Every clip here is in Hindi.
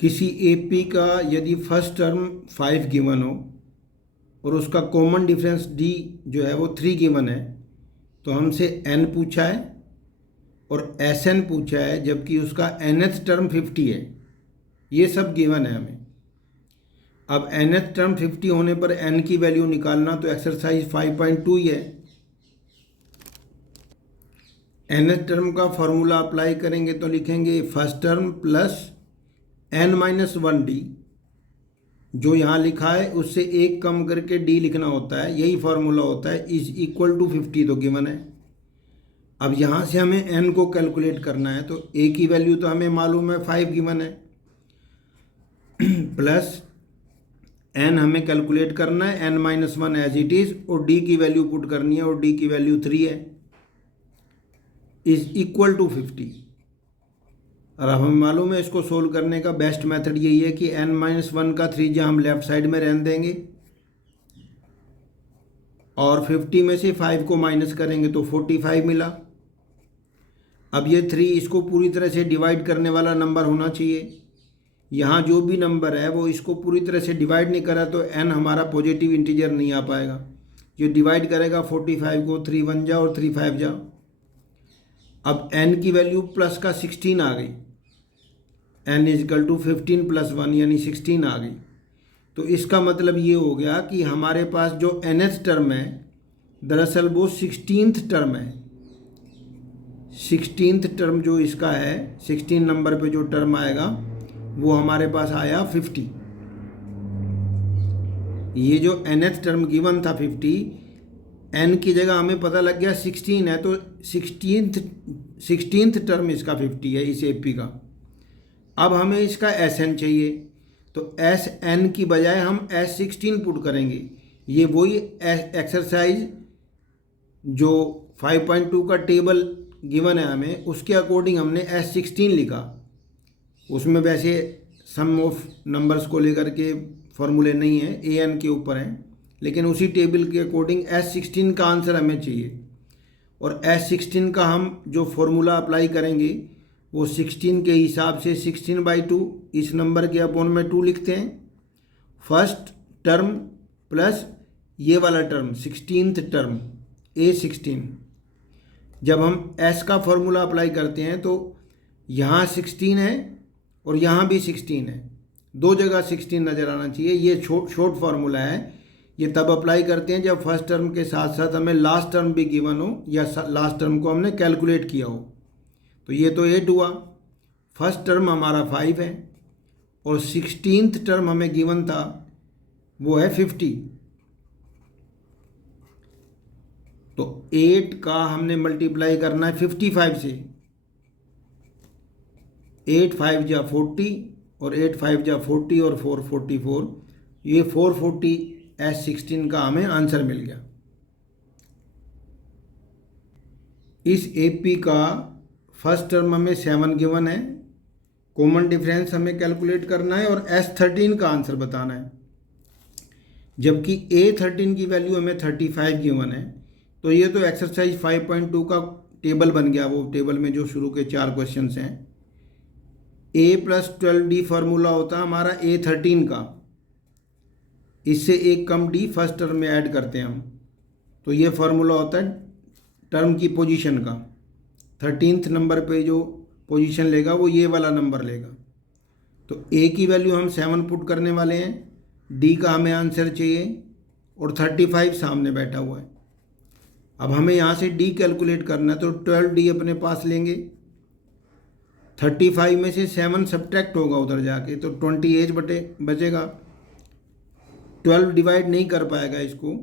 किसी एपी का यदि फर्स्ट टर्म 5 गिवन हो और उसका कॉमन डिफरेंस डी जो है वो 3 गिवन है, तो हमसे एन पूछा है और एस एन पूछा है, जबकि उसका nth टर्म 50 है। ये सब गिवन है हमें। अब nth टर्म 50 होने पर n की वैल्यू निकालना तो एक्सरसाइज 5.2 ही है। nth टर्म का फॉर्मूला अप्लाई करेंगे तो लिखेंगे फर्स्ट टर्म प्लस n-1d, जो यहाँ लिखा है उससे एक कम करके d लिखना होता है, यही फॉर्मूला होता है, इज इक्वल टू 50 तो गिवन है। अब यहाँ से हमें n को कैलकुलेट करना है, तो a की वैल्यू तो हमें मालूम है 5 गिवन है, प्लस n हमें कैलकुलेट करना है n-1 एज इट इज़, और d की वैल्यू पुट करनी है और d की वैल्यू 3 है, इज इक्वल टू 50। और अब हमें मालूम है इसको सोल्व करने का बेस्ट मेथड यही है कि n-1 का 3 हम लेफ्ट साइड में रहने देंगे और 50 में से 5 को माइनस करेंगे तो 45 मिला। अब ये 3 इसको पूरी तरह से डिवाइड करने वाला नंबर होना चाहिए। यहाँ जो भी नंबर है वो इसको पूरी तरह से डिवाइड नहीं करा तो n हमारा पॉजिटिव इंटीजर नहीं आ पाएगा। ये डिवाइड करेगा 45 को, 3 1 जा और 3 5 जा। अब n की वैल्यू प्लस का 16 आ गई, n इजकल टू 15 प्लस 1 यानी 16 आ गई। तो इसका मतलब ये हो गया कि हमारे पास जो nth टर्म है दरअसल वो 16th टर्म है। 16th टर्म जो इसका है, 16 नंबर पे जो टर्म आएगा वो हमारे पास आया 50। ये जो nth टर्म गिवन था 50, n की जगह हमें पता लग गया 16 है, तो 16th टर्म इसका 50 है इस एपी का। अब हमें इसका Sn चाहिए, तो Sn की बजाय हम S16 पुट करेंगे। ये वही एक्सरसाइज जो 5.2 का टेबल गिवन है हमें, उसके अकॉर्डिंग हमने S16 लिखा। उसमें वैसे सम ऑफ नंबर्स को लेकर के फॉर्मूले नहीं है, an के ऊपर हैं, लेकिन उसी टेबल के अकॉर्डिंग S16 का आंसर हमें चाहिए। और S16 का हम जो फॉर्मूला अप्लाई करेंगे वो 16 के हिसाब से 16/2 इस नंबर के अपॉन में 2 लिखते हैं। फर्स्ट टर्म प्लस ये वाला टर्म 16th टर्म A16। जब हम S का फॉर्मूला अप्लाई करते हैं तो यहाँ 16 है और यहाँ भी 16 है, दो जगह 16 नज़र आना चाहिए। ये शॉर्ट फार्मूला है, ये तब अप्लाई करते हैं जब फर्स्ट टर्म के साथ साथ हमें लास्ट टर्म भी गिवन हो या लास्ट टर्म को हमने कैलकुलेट किया हो। तो ये तो 8 हुआ, फर्स्ट टर्म हमारा 5 है और 16th टर्म हमें गिवन था वो है 50। तो 8 का हमने मल्टीप्लाई करना है 55 से। 8 5 जा 40 और 8 5 जा 40 और 4 44, ये 440 S16 का हमें आंसर मिल गया। इस एपी का फर्स्ट टर्म हमें 7 गिवन है, कॉमन डिफरेंस हमें कैलकुलेट करना है और S13 का आंसर बताना है, जबकि A13 की वैल्यू हमें 35 गिवन है। तो ये तो एक्सरसाइज 5.2 का टेबल बन गया, वो टेबल में जो शुरू के 4 क्वेश्चंस हैं। A + 12D फार्मूला होता है हमारा A13 का, इससे एक कम D फर्स्ट टर्म में ऐड करते हैं हम, तो ये फार्मूला होता है टर्म की पोजीशन का। 13th नंबर पे जो पोजीशन लेगा वो ये वाला नंबर लेगा। तो A की वैल्यू हम 7 पुट करने वाले हैं, D का हमें आंसर चाहिए और 35 सामने बैठा हुआ है। अब हमें यहाँ से D कैलकुलेट करना है, तो 12D अपने पास लेंगे। 35 में से 7 सब्ट्रैक्ट होगा उधर जाके, तो 28 बचेगा। 12 डिवाइड नहीं कर पाएगा इसको,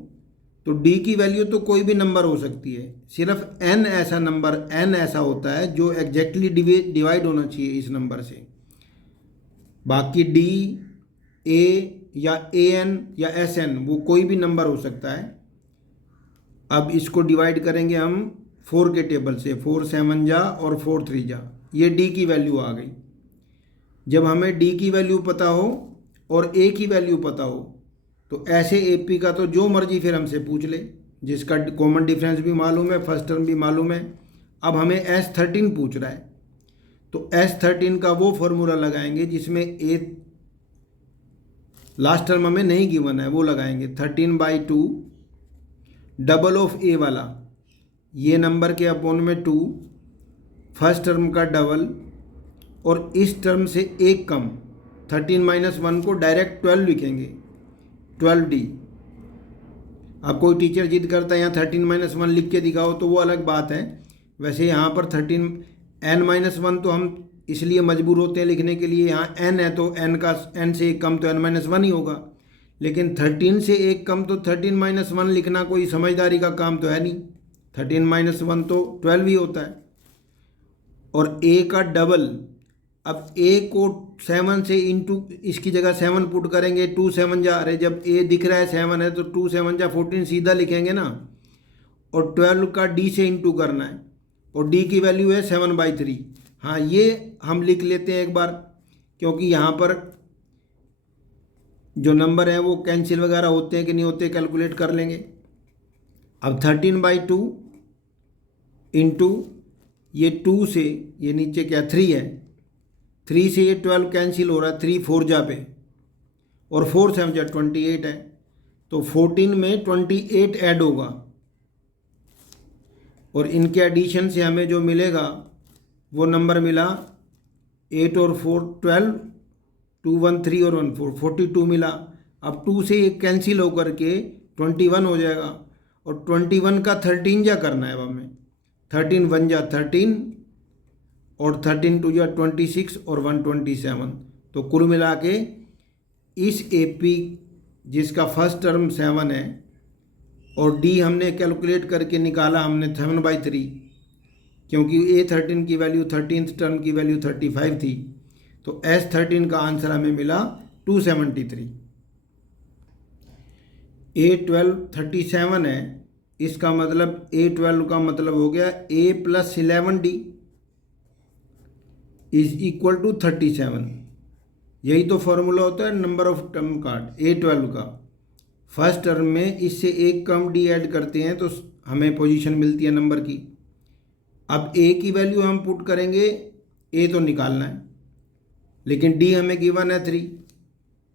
तो D की वैल्यू तो कोई भी नंबर हो सकती है, सिर्फ n ऐसा नंबर, n ऐसा होता है जो एग्जैक्टली डिवाइड होना चाहिए इस नंबर से। बाकी D, A या AN या SN वो कोई भी नंबर हो सकता है। अब इसको डिवाइड करेंगे हम 4 के टेबल से, 4 7 जा और 4 3 जा, ये D की वैल्यू आ गई। जब हमें D की वैल्यू पता हो और A की वैल्यू पता हो तो ऐसे एपी का तो जो मर्जी फिर हमसे पूछ ले, जिसका कॉमन डिफरेंस भी मालूम है, फर्स्ट टर्म भी मालूम है। अब हमें S13 पूछ रहा है, तो S13 का वो फॉर्मूला लगाएंगे जिसमें ए लास्ट टर्म हमें नहीं गिवन है, वो लगाएंगे 13/2 डबल ऑफ ए वाला, ये नंबर के अपॉन में 2, फर्स्ट टर्म का डबल, और इस टर्म से एक कम 13 - 1 को डायरेक्ट 12 लिखेंगे, 12D। अब कोई टीचर जिद करता है यहाँ 13 - 1 लिख के दिखाओ तो वो अलग बात है। वैसे यहाँ पर n-1 तो हम इसलिए मजबूर होते हैं लिखने के लिए, यहाँ n है तो n से एक कम तो n-1 ही होगा, लेकिन 13 से एक कम तो 13 - 1 लिखना कोई समझदारी का काम तो है नहीं। 13 - 1 तो 12 ही होता है। और a का डबल, अब a को 7 से इंटू इसकी जगह 7 पुट करेंगे, 2 7 जा रहे, जब a दिख रहा है 7 है तो 2 7 जा 14 सीधा लिखेंगे ना। और 12 का d से इंटू करना है और d की वैल्यू है 7/3। हाँ, ये हम लिख लेते हैं एक बार, क्योंकि यहाँ पर जो नंबर है वो कैंसिल वगैरह होते हैं कि नहीं होते कैलकुलेट कर लेंगे। अब 13/2 इंटू ये 2 से, ये नीचे क्या 3 है, 3 से ये 12 कैंसिल हो रहा है, 3 4 जा पे, और 4 7 जा 28 है, तो 14 में 28 ऐड होगा, और इनके एडिशन से हमें जो मिलेगा वो नंबर मिला 8 और 4 12, 2 1 3 और 1 4 42 मिला। अब 2 से एक कैंसिल होकर के 21 हो जाएगा, और 21 का 13 जा करना है अब हमें, 13 1 जा 13 और 13 2 जा 26 और 127। तो कुल मिला के इस AP जिसका फर्स्ट टर्म 7 है और D हमने कैलकुलेट करके निकाला हमने 7/3, क्योंकि A13 की वैल्यू 13th टर्म की वैल्यू 35 थी, तो S13 का आंसर हमें मिला 273। A12 37 है, इसका मतलब A12 का मतलब हो गया A + 11D = 37। यही तो फॉर्मूला होता है नंबर ऑफ टर्म का A12 का। फर्स्ट टर्म में इससे एक कम D ऐड करते हैं तो हमें पोजीशन मिलती है नंबर की। अब A की वैल्यू हम पुट करेंगे, A तो निकालना है, लेकिन D हमें गिवन है 3,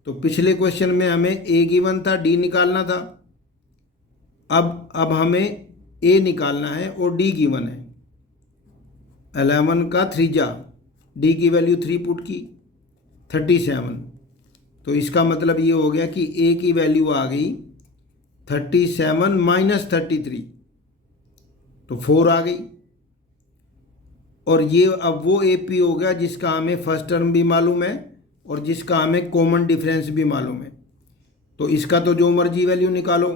तो पिछले क्वेश्चन में हमें A गिवन था, D निकालना था। अब हमें A निकालना है और D गिवन है, 11 का 3 जा, D की वैल्यू 3 पुट की 37। तो इसका मतलब ये हो गया कि A की वैल्यू आ गई 37 - 33, तो 4 आ गई। और ये अब वो AP हो गया जिसका हमें फर्स्ट टर्म भी मालूम है और जिसका हमें कॉमन डिफरेंस भी मालूम है। तो इसका तो जो मर्जी वैल्यू निकालो।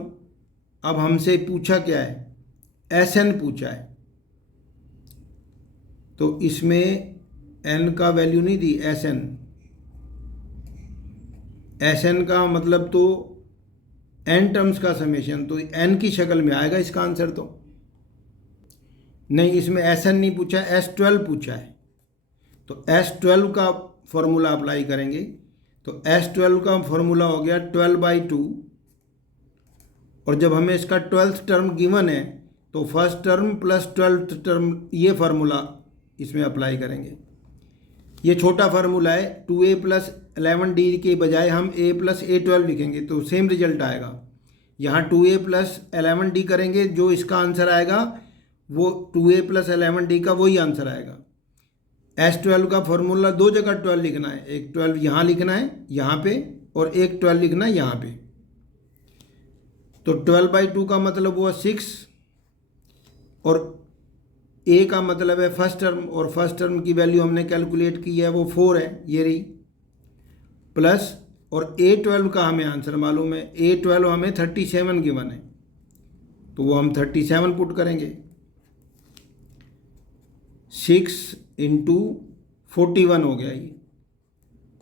अब हमसे पूछा क्या है, SN पूछा है, तो इसमें N का वैल्यू नहीं दी, SN का मतलब तो N टर्म्स का समेशन, तो N की शक्ल में आएगा इसका आंसर। तो नहीं, इसमें SN नहीं पूछा, S12 पूछा है, तो S12 का फॉर्मूला अप्लाई करेंगे। तो S12 का फॉर्मूला हो गया 12/2, और जब हमें इसका 12th टर्म गिवन है तो first term plus 12th term, ये फार्मूला इसमें अप्लाई करेंगे। ये छोटा फार्मूला है, 2A + 11D के बजाय हम A + A12 लिखेंगे तो सेम रिजल्ट आएगा। यहाँ 2A + 11D करेंगे, जो इसका आंसर आएगा वो 2A + 11D का वही आंसर आएगा। S12 का फॉर्मूला 2 जगह 12 लिखना है, एक 12 यहाँ लिखना है यहाँ पे, और एक 12 लिखना है यहाँ पे। तो 12/2 का मतलब हुआ 6, और A का मतलब है फर्स्ट टर्म, और फर्स्ट टर्म की वैल्यू हमने कैलकुलेट की है वो 4 है, ये रही, प्लस, और A12 का हमें आंसर मालूम है, A12 हमें 37 गिवन है, तो वो हम 37 पुट करेंगे। 6 × 41 हो गया ये,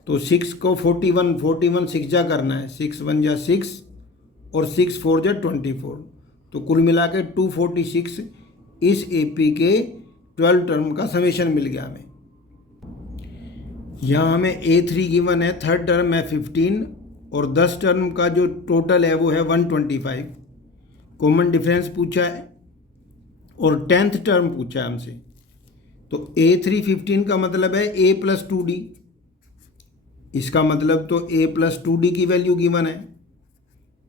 तो 6 को 41 6 जा करना है, 6 1 जा 6 और 6 4 जा 24, तो कुल मिला के 246 इस AP के 12 टर्म का समेशन मिल गया हमें। यहाँ हमें A3 गिवन है, थर्ड टर्म है 15, और 10 टर्म का जो टोटल है वो है 125। कॉमन डिफरेंस पूछा है और 10th टर्म पूछा है हमसे। तो A315 का मतलब है A+2D, इसका मतलब तो A+2D की वैल्यू गिवन है,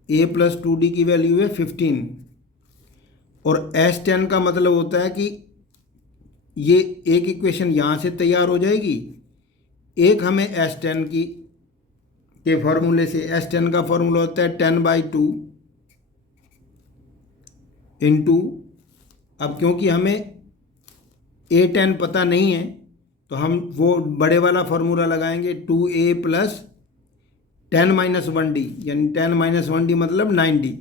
A+2D की वैल्यू है 15। और S10 का मतलब होता है कि ये एक इक्वेशन यहाँ से तैयार हो जाएगी, एक हमें S10 की के फॉर्मूले से, S10 का फॉर्मूला होता है 10/2 इंटू, अब क्योंकि हमें A10 पता नहीं है तो हम वो बड़े वाला फॉर्मूला लगाएंगे 2A प्लस 10-1D, यानी 10-1D मतलब 9D।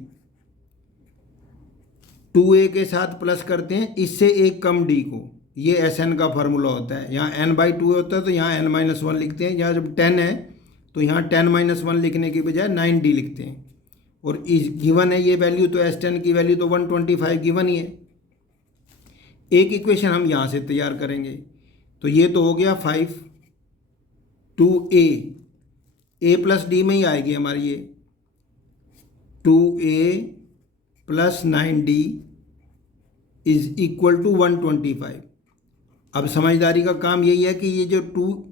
2A के साथ प्लस करते हैं इससे एक कम D को, ये SN का फार्मूला होता है। यहाँ n/2 होता है तो यहाँ n-1 लिखते हैं, यहाँ जब 10 है तो यहाँ 10-1 लिखने की बजाय 9D लिखते हैं। और इस गिवन है ये वैल्यू, तो S10 की वैल्यू तो 125 गिवन ही है। एक इक्वेशन हम यहाँ से तैयार करेंगे, तो ये तो हो गया 5, 2A, A+D में ही आएगी हमारी ये 2A plus 9D is equal to 125। अब समझदारी का काम यही है कि ये जो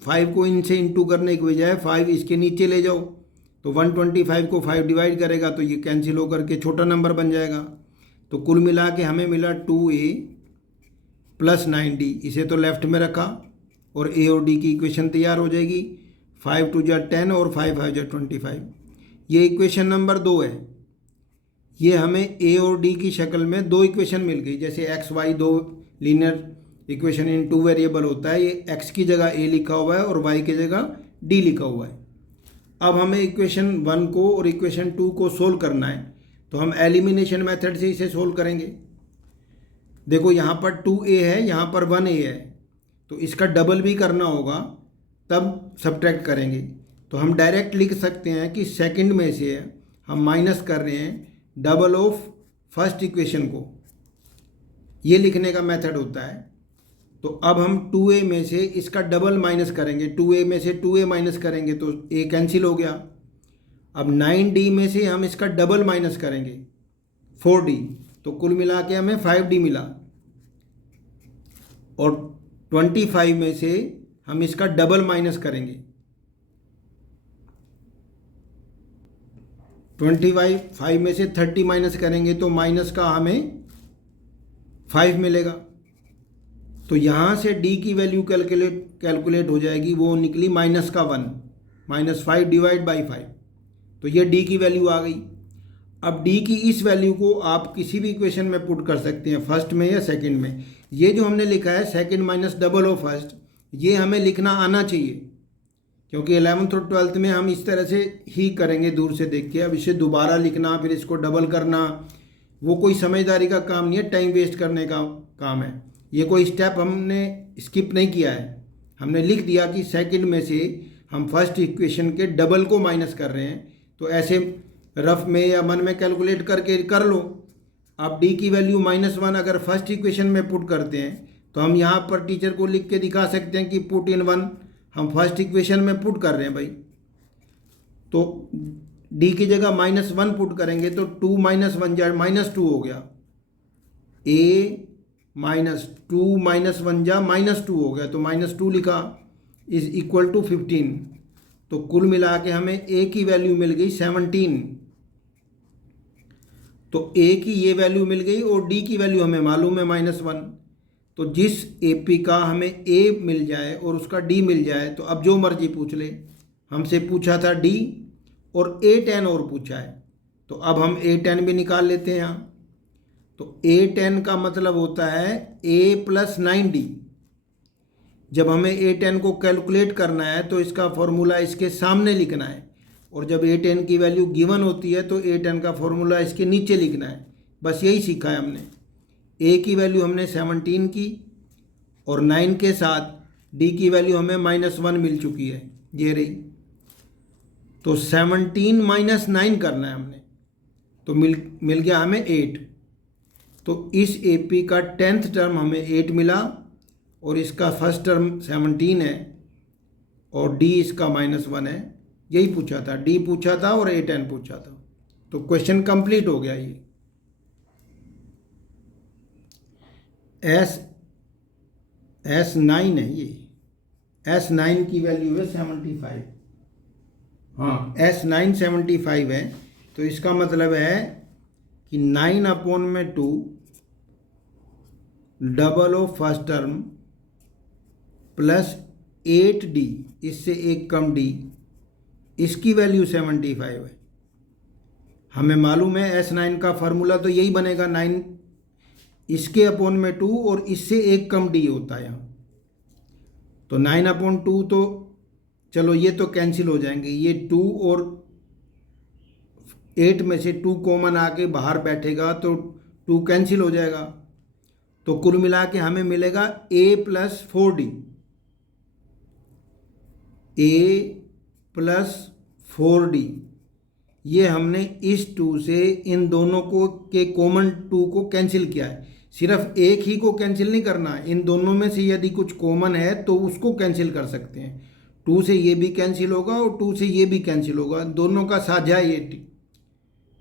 5 को इनसे इंटू करने की बजाय 5 इसके नीचे ले जाओ, तो 125 को 5 डिवाइड करेगा तो ये कैंसिल होकर के छोटा नंबर बन जाएगा। तो कुल मिला के हमें मिला 2A प्लस 9D, इसे तो लेफ्ट में रखा और A और D की इक्वेशन तैयार हो जाएगी। 5 2 जा 10 और 5 5 जा 25। ये इक्वेशन नंबर 2 है। ये हमें A और D की शक्ल में दो इक्वेशन मिल गई, जैसे x y दो लीनियर इक्वेशन इन 2 वेरिएबल होता है, ये x की जगह A लिखा हुआ है और y की जगह D लिखा हुआ है। अब हमें इक्वेशन 1 को और इक्वेशन 2 को सोल्व करना है, तो हम एलिमिनेशन मेथड से इसे सोल्व करेंगे। देखो यहाँ पर 2A है, यहाँ पर 1A है, तो इसका डबल भी करना होगा तब सब्ट्रैक्ट करेंगे। तो हम डायरेक्ट लिख सकते हैं कि सेकंड में से हम माइनस कर रहे हैं डबल ऑफ फर्स्ट इक्वेशन को, ये लिखने का मेथड होता है। तो अब हम 2A में से इसका डबल माइनस करेंगे, 2A में से 2A माइनस करेंगे तो A कैंसिल हो गया। अब 9D में से हम इसका डबल माइनस करेंगे 4D, तो कुल मिला के हमें 5D मिला। और 25 में से हम इसका डबल माइनस करेंगे, 25 में से 30 माइनस करेंगे तो माइनस का हमें 5 मिलेगा। तो यहाँ से D की वैल्यू कैलकुलेट हो जाएगी, वो निकली -1, -5 डिवाइड बाई 5, तो ये D की वैल्यू आ गई। अब D की इस वैल्यू को आप किसी भी इक्वेशन में पुट कर सकते हैं, फर्स्ट में या सेकंड में। ये जो हमने लिखा है second minus double of first, ये हमें लिखना आना चाहिए, क्योंकि 11th और 12th में हम इस तरह से ही करेंगे दूर से देख के। अब इसे दोबारा लिखना फिर इसको डबल करना, वो कोई समझदारी का काम नहीं है, टाइम वेस्ट करने का काम है। ये कोई स्टेप हमने स्किप नहीं किया है, हमने लिख दिया कि सेकंड में से हम फर्स्ट इक्वेशन के डबल को माइनस कर रहे हैं। तो ऐसे रफ में या मन में कैलकुलेट करके कर लो। आप D की वैल्यू -1 अगर फर्स्ट इक्वेशन में पुट करते हैं तो हम यहाँ पर टीचर को लिख के दिखा सकते हैं कि पुट इन 1 हम फर्स्ट इक्वेशन में पुट कर रहे हैं भाई। तो D की जगह -1 पुट करेंगे तो 2 - 1 जा -2 हो गया, A -2 -1 जा -2 हो गया, तो -2 लिखा इज इक्वल टू 15। तो कुल मिला के हमें A की वैल्यू मिल गई 17। तो A की ये वैल्यू मिल गई और D की वैल्यू हमें मालूम है -1। तो जिस AP का हमें A मिल जाए और उसका D मिल जाए, तो अब जो मर्जी पूछ ले, हमसे पूछा था D और A10 और पूछा है, तो अब हम A10 भी निकाल लेते हैं यहाँ। तो A10 का मतलब होता है A प्लस 9D। जब हमें A10 को कैलकुलेट करना है तो इसका फॉर्मूला इसके सामने लिखना है, और जब A10 की वैल्यू गिवन होती है तो A10 का फॉर्मूला इसके नीचे लिखना है। बस यही सीखा है हमने। A की वैल्यू हमने 17 की और 9 के साथ D की वैल्यू हमें -1 मिल चुकी है, ये रही। तो 17 - 9 करना है हमने, तो मिल गया हमें 8। तो इस AP का 10th टर्म हमें 8 मिला और इसका फर्स्ट टर्म 17 है और D इसका -1 है। यही पूछा था, D पूछा था और A10 पूछा था। तो क्वेश्चन कंप्लीट हो गया ये। S9 है ये, S9 की वैल्यू है 75। हाँ, S9 75 है, तो इसका मतलब है कि 9/2 double of first term plus 8D, इससे एक कम D, इसकी वैल्यू 75 है। हमें मालूम है S9 का फार्मूला तो यही बनेगा, 9 इसके अपॉन में 2 और इससे एक कम D होता है यहाँ। तो 9/2 तो चलो ये तो कैंसिल हो जाएंगे, ये 2 और 8 में से 2 कॉमन आके बाहर बैठेगा तो 2 कैंसिल हो जाएगा। तो कुल मिला के हमें मिलेगा A + 4D, A + 4D। ये हमने इस 2 से इन दोनों को के कॉमन 2 को कैंसिल किया है। सिर्फ एक ही को कैंसिल नहीं करना, इन दोनों में से यदि कुछ कॉमन है तो उसको कैंसिल कर सकते हैं। 2 से ये भी कैंसिल होगा और 2 से ये भी कैंसिल होगा, दोनों का साझा ये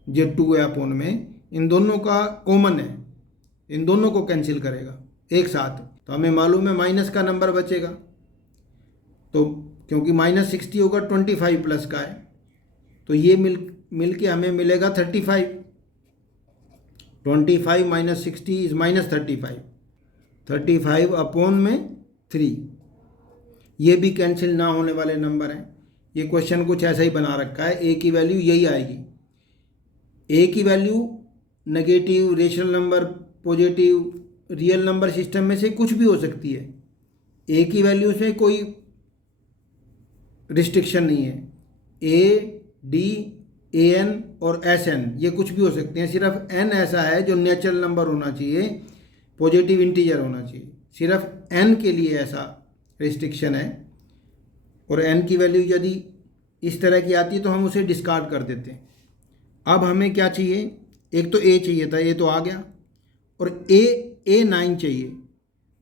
जो 2 है अपॉन में, इन दोनों का कॉमन है, इन दोनों को कैंसिल करेगा एक साथ। तो हमें मालूम है माइनस का नंबर बचेगा, तो क्योंकि -60 होगा 25 प्लस का है, तो ये मिल के हमें मिलेगा 35। 25 - 60 इज -35, 35 अपॉन में 3। ये भी कैंसिल ना होने वाले नंबर हैं। ये क्वेश्चन कुछ ऐसा ही बना रखा है, ए की वैल्यू यही आएगी। ए की value negative, rational number, positive, real number system में से कुछ भी हो सकती है। ए की वैल्यू से कोई रिस्ट्रिक्शन नहीं है। ए, डी, AN और SN ये कुछ भी हो सकते हैं, सिर्फ N ऐसा है जो नेचुरल नंबर होना चाहिए, पॉजिटिव इंटीजर होना चाहिए। सिर्फ N के लिए ऐसा रिस्ट्रिक्शन है, और N की वैल्यू यदि इस तरह की आती है तो हम उसे डिस्कार्ड कर देते हैं। अब हमें क्या चाहिए, एक तो A चाहिए था, ये तो आ गया, और A9 चाहिए।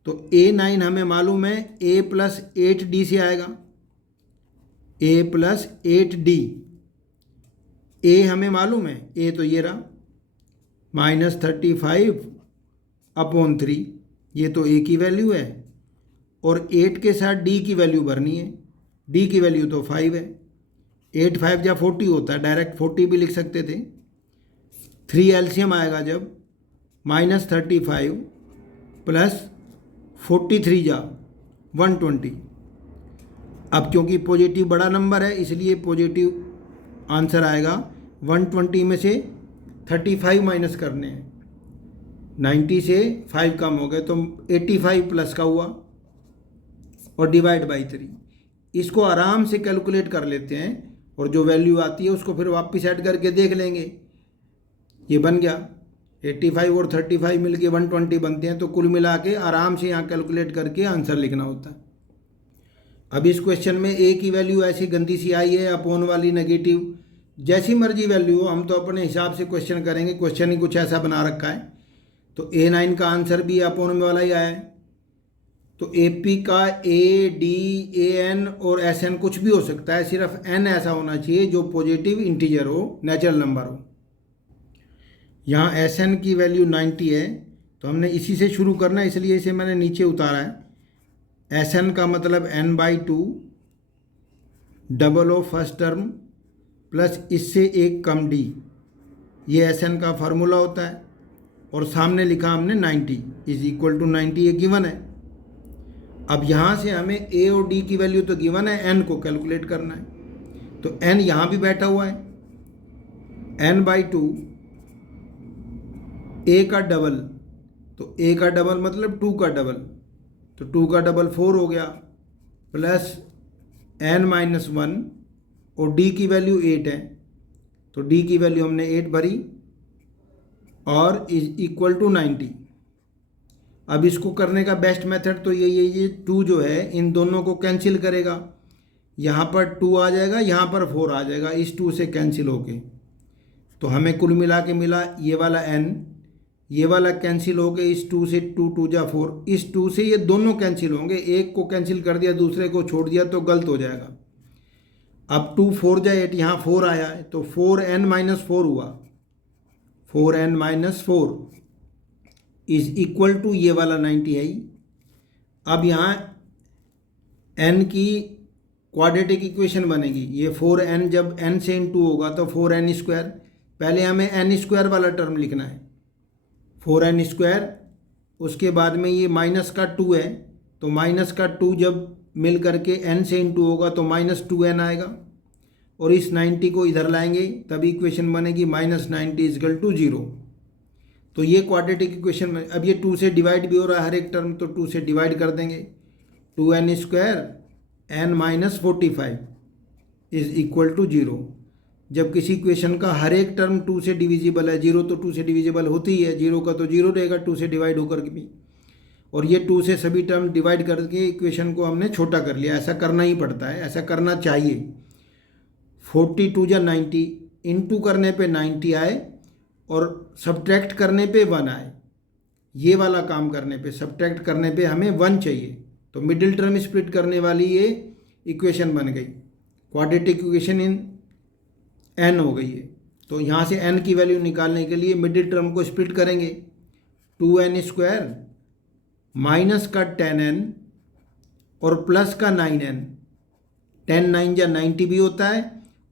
तो A9 हमें मालूम है A + 8D से आएगा, A + 8D। A हमें मालूम है, A तो ये रहा -35 अपॉन 3, ये तो A की वैल्यू है, और 8 के साथ D की वैल्यू भरनी है। D की वैल्यू तो 5 है, 8 5 या 40 होता है, डायरेक्ट 40 भी लिख सकते थे। 3 एलसीएम आएगा जब -35 + 43 जा 120। अब क्योंकि पॉजिटिव बड़ा नंबर है इसलिए पॉजिटिव आंसर आएगा। 120 में से 35 माइनस करने हैं, 90 से 5 कम हो गए तो 85 प्लस का हुआ, और डिवाइड बाई 3। इसको आराम से कैलकुलेट कर लेते हैं, और जो वैल्यू आती है उसको फिर वापस ऐड करके देख लेंगे। ये बन गया 85 और 35 मिलके 120 बनते हैं। तो कुल मिला के आराम से यहाँ कैलकुलेट करके आंसर लिखना होता है। अब इस क्वेश्चन में A की वैल्यू ऐसी गंदी सी आई है, अपोन वाली नेगेटिव, जैसी मर्जी वैल्यू हो, हम तो अपने हिसाब से क्वेश्चन करेंगे। क्वेश्चन ही कुछ ऐसा बना रखा है, तो A9 का आंसर भी अपोन में वाला ही आया है। तो AP का A, D, AN और SN कुछ भी हो सकता है, सिर्फ N ऐसा होना चाहिए जो पॉजिटिव इंटीजर हो, नेचुरल नंबर हो। यहाँ SN की वैल्यू 90 है, तो हमने इसी से शुरू करना है, इसलिए इसे मैंने नीचे उतारा है। SN का मतलब n/2 double of first term plus इससे एक कम D, ये SN का फार्मूला होता है। और सामने लिखा हमने 90 = 90, ये गिवन है। अब यहाँ से हमें A और D की वैल्यू तो गिवन है, N को कैलकुलेट करना है। तो N यहाँ भी बैठा हुआ है, n/2 A का डबल, तो A का डबल मतलब 2 का डबल, तो 2 का डबल 4 हो गया, प्लस n-1, और D की वैल्यू 8 है, तो D की वैल्यू हमने 8 भरी, और = 90। अब इसको करने का बेस्ट मेथड तो ये 2 जो है इन दोनों को कैंसिल करेगा। यहाँ पर 2 आ जाएगा, यहाँ पर 4 आ जाएगा, इस 2 से कैंसिल होके। तो हमें कुल मिला के मिला ये वाला n, ये वाला कैंसिल हो गए इस 2 से, 2 2 जा 4, इस 2 से ये दोनों कैंसिल होंगे। एक को कैंसिल कर दिया, दूसरे को छोड़ दिया तो गलत हो जाएगा। अब 2 4 जा 8, यहाँ 4 आया है, तो 4n-4 हुआ, 4n-4 = ये वाला 90 है ही। अब यहाँ n की क्वाड्रेटिक इक्वेशन बनेगी। ये 4n जब n से इंटू होगा तो 4n स्क्वायर, पहले हमें n स्क्वायर वाला टर्म लिखना है 4n स्क्वायर, उसके बाद में ये माइनस का 2 है तो माइनस का 2 जब मिल करके n से इंटू होगा तो -2n आएगा, और इस 90 को इधर लाएंगे तभी इक्वेशन बनेगी -90 = 0। तो ये क्वाड्रेटिक इक्वेशन में, अब ये 2 से डिवाइड भी हो रहा है हर एक टर्म, तो 2 से डिवाइड कर देंगे, 2n स्क्वायर n - 45 = 0। जब किसी इक्वेशन का हर एक टर्म 2 से डिविजिबल है, 0 तो 2 से डिविजिबल होती ही है, 0 का तो 0 रहेगा 2 से डिवाइड होकर के भी, और ये 2 से सभी टर्म डिवाइड करके इक्वेशन को हमने छोटा कर लिया। ऐसा करना ही पड़ता है, ऐसा करना चाहिए। 42 या 90, इंटू करने पे 90 आए और सब्ट्रैक्ट करने पे 1 आए। ये वाला काम करने पे, सब्ट्रैक्ट करने पे हमें 1 चाहिए, तो मिडिल टर्म स्प्लिट करने वाली ये इक्वेशन बन गई, क्वाड्रेटिक इक्वेशन इन n हो गई है। तो यहाँ से n की वैल्यू निकालने के लिए मिडिल टर्म को स्प्लिट करेंगे, 2n स्क्वायर माइनस का 10n और प्लस का 9n, 10 9 या 90 भी होता है,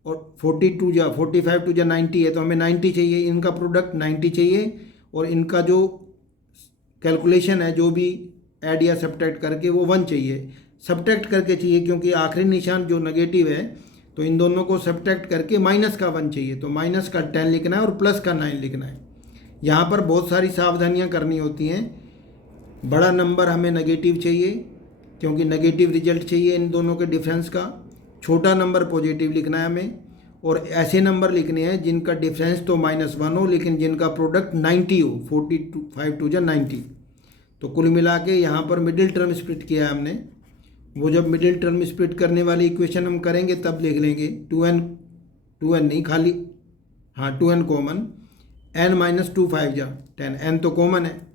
और 42 या 45 टू या 90 है तो हमें 90 चाहिए, इनका प्रोडक्ट 90 चाहिए, और इनका जो कैलकुलेशन है जो भी ऐड या सब्ट्रैक्ट करके वो 1 चाहिए। सब्ट्रैक्ट करके चाहिए क्योंकि आखिरी निशान जो नेगेटिव है, तो इन दोनों को सब्ट्रैक्ट करके माइनस का 1 चाहिए, तो माइनस का 10 लिखना है और प्लस का 9 लिखना है। यहाँ पर बहुत सारी सावधानियाँ करनी होती हैं। बड़ा नंबर हमें नेगेटिव चाहिए क्योंकि नेगेटिव रिजल्ट चाहिए इन दोनों के डिफरेंस का, छोटा नंबर पॉजिटिव लिखना है हमें, और ऐसे नंबर लिखने हैं जिनका डिफरेंस तो -1 हो लेकिन जिनका प्रोडक्ट 90 हो, 45 टू या 90। तो कुल मिला के यहाँ पर मिडिल टर्म स्प्लिट किया है हमने। वो जब मिडिल टर्म स्प्लिट करने वाली इक्वेशन हम करेंगे तब लिख लेंगे 2n नहीं खाली, हाँ 2n कॉमन, n - 2 5 जा 10, n तो कॉमन है,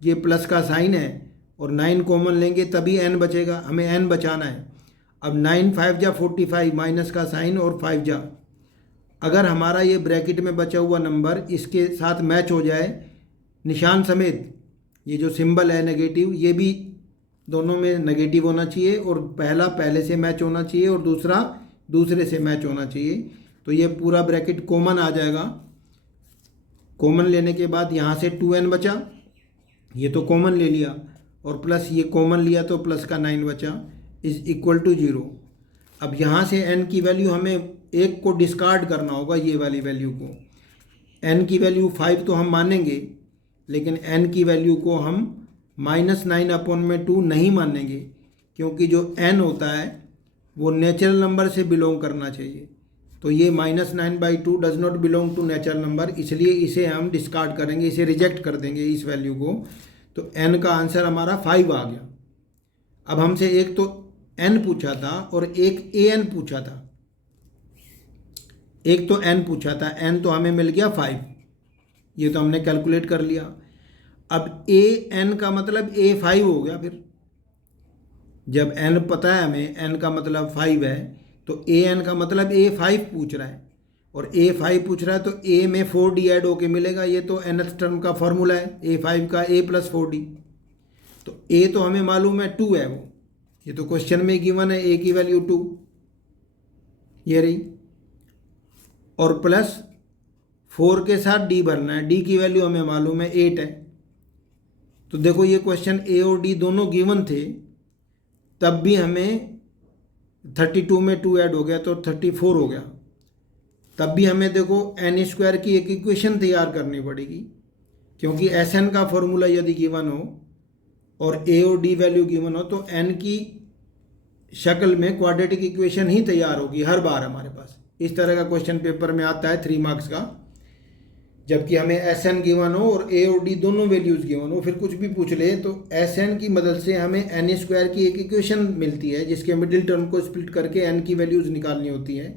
ये प्लस का साइन है, और 9 कॉमन लेंगे तभी n बचेगा, हमें n बचाना है। अब 9 5 जा 45, माइनस का साइन और 5 जा, अगर हमारा ये ब्रैकेट में बचा हुआ नंबर इसके साथ मैच हो जाए निशान समेत, ये जो सिंबल है नेगेटिव, ये भी दोनों में नेगेटिव होना चाहिए, और पहला पहले से मैच होना चाहिए और दूसरा दूसरे से मैच होना चाहिए, तो ये पूरा ब्रैकेट कॉमन आ जाएगा। कॉमन लेने के बाद यहाँ से 2n बचा, ये तो कॉमन ले लिया, और प्लस ये कॉमन लिया तो प्लस का 9 बचा, = 0। अब यहाँ से n की वैल्यू हमें एक को डिस्कार्ड करना होगा, ये वाली वैल्यू को। n की वैल्यू 5 तो हम मानेंगे, लेकिन n की वैल्यू को हम -9/2 नहीं मानेंगे, क्योंकि जो n होता है वो नेचुरल नंबर से बिलोंग करना चाहिए, तो ये -9/2 does not belong to natural number, इसलिए इसे हम डिस्कार्ड करेंगे, इसे रिजेक्ट कर देंगे इस वैल्यू को। तो n का आंसर हमारा 5 आ गया। अब हमसे एक तो n पूछा था और एक an पूछा था, एक तो n पूछा था, n तो हमें मिल गया 5, ये तो हमने कैलकुलेट कर लिया। अब an का मतलब a5 हो गया। फिर जब n पता है हमें, n का मतलब 5 है, तो an का मतलब a5 पूछ रहा है, और a5 पूछ रहा है तो a में 4d ऐड होके मिलेगा, ये तो nth टर्म का फॉर्मूला है a5 का, a + 4d। तो a तो हमें मालूम है 2 है, वो ये तो क्वेश्चन में गिवन है, a की वैल्यू 2 ये रही, और प्लस 4 के साथ d भरना है, d की वैल्यू हमें मालूम है 8 है। तो देखो ये क्वेश्चन a और d दोनों गिवन थे, तब भी हमें 32 में 2 ऐड हो गया तो 34 हो गया, तब भी हमें देखो n² की एक इक्वेशन तैयार करनी पड़ेगी, क्योंकि Sn का फॉर्मूला यदि गिवन हो और a और d वैल्यू गिवन हो तो n की शक्ल में क्वाड्रेटिक इक्वेशन ही तैयार होगी हर बार हमारे पास। इस तरह का क्वेश्चन पेपर में आता है 3 मार्क्स का, जबकि हमें Sn गिवन हो और a और d दोनों वैल्यूज़ गिवन हो, फिर कुछ भी पूछ ले तो Sn की मदद से हमें n² की एक इक्वेशन मिलती है, जिसके मिडिल टर्म को स्प्लिट करके n की वैल्यूज़ निकालनी होती हैं,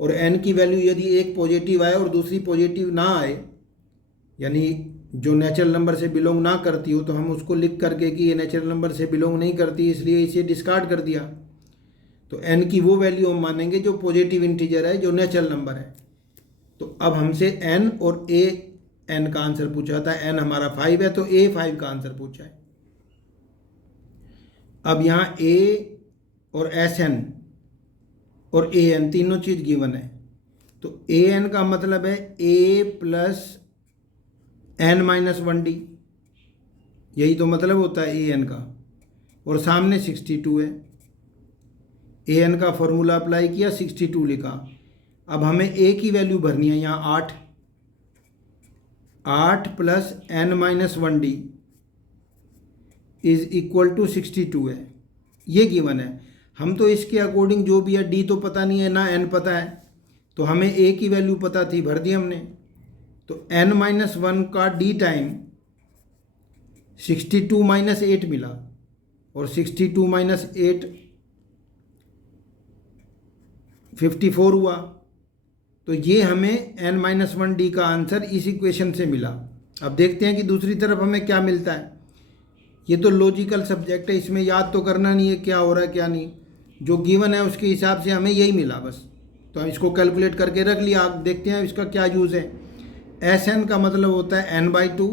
और n की वैल्यू यदि एक पॉजिटिव आए और दूसरी पॉजिटिव ना आए, यानी जो नेचुरल नंबर से बिलोंग ना करती हो, तो हम उसको लिख करके कि ये नेचुरल नंबर से बिलोंग नहीं करती, इसलिए इसे डिस्कार्ड कर दिया। तो n की वो वैल्यू हम मानेंगे जो पॉजिटिव इंटीजर है, जो नेचुरल नंबर है। तो अब हमसे n और an का आंसर पूछा था, n हमारा 5 है तो a5 का आंसर पूछा है। अब यहाँ ए और एस एन और ए एन तीनों चीज़ गिवन है, तो ए एन का मतलब है ए प्लस एन माइनस 1D, यही तो मतलब होता है ए एन का, और सामने 62 है। ए एन का फॉर्मूला अप्लाई किया, 62 लिखा। अब हमें ए की वैल्यू भरनी है, यहाँ 8 plus n minus 1D is equal to 62 है, ये गिवन है। हम तो इसके अकॉर्डिंग जो भी है, डी तो पता नहीं है ना एन पता है, तो हमें ए की वैल्यू पता थी, भर दी हमने। तो एन माइनस 1 का डी टाइम 62 माइनस 8 मिला, और 62 माइनस 8 54 हुआ। तो ये हमें n माइनस 1D का आंसर इस इक्वेशन से मिला। अब देखते हैं कि दूसरी तरफ हमें क्या मिलता है। ये तो लॉजिकल सब्जेक्ट है, इसमें याद तो करना नहीं है क्या हो रहा है क्या नहीं, जो गिवन है उसके हिसाब से हमें यही मिला बस। तो हम इसको कैलकुलेट करके रख लिया। आप देखते हैं इसका क्या यूज़ है। एस एन का मतलब होता है n/2।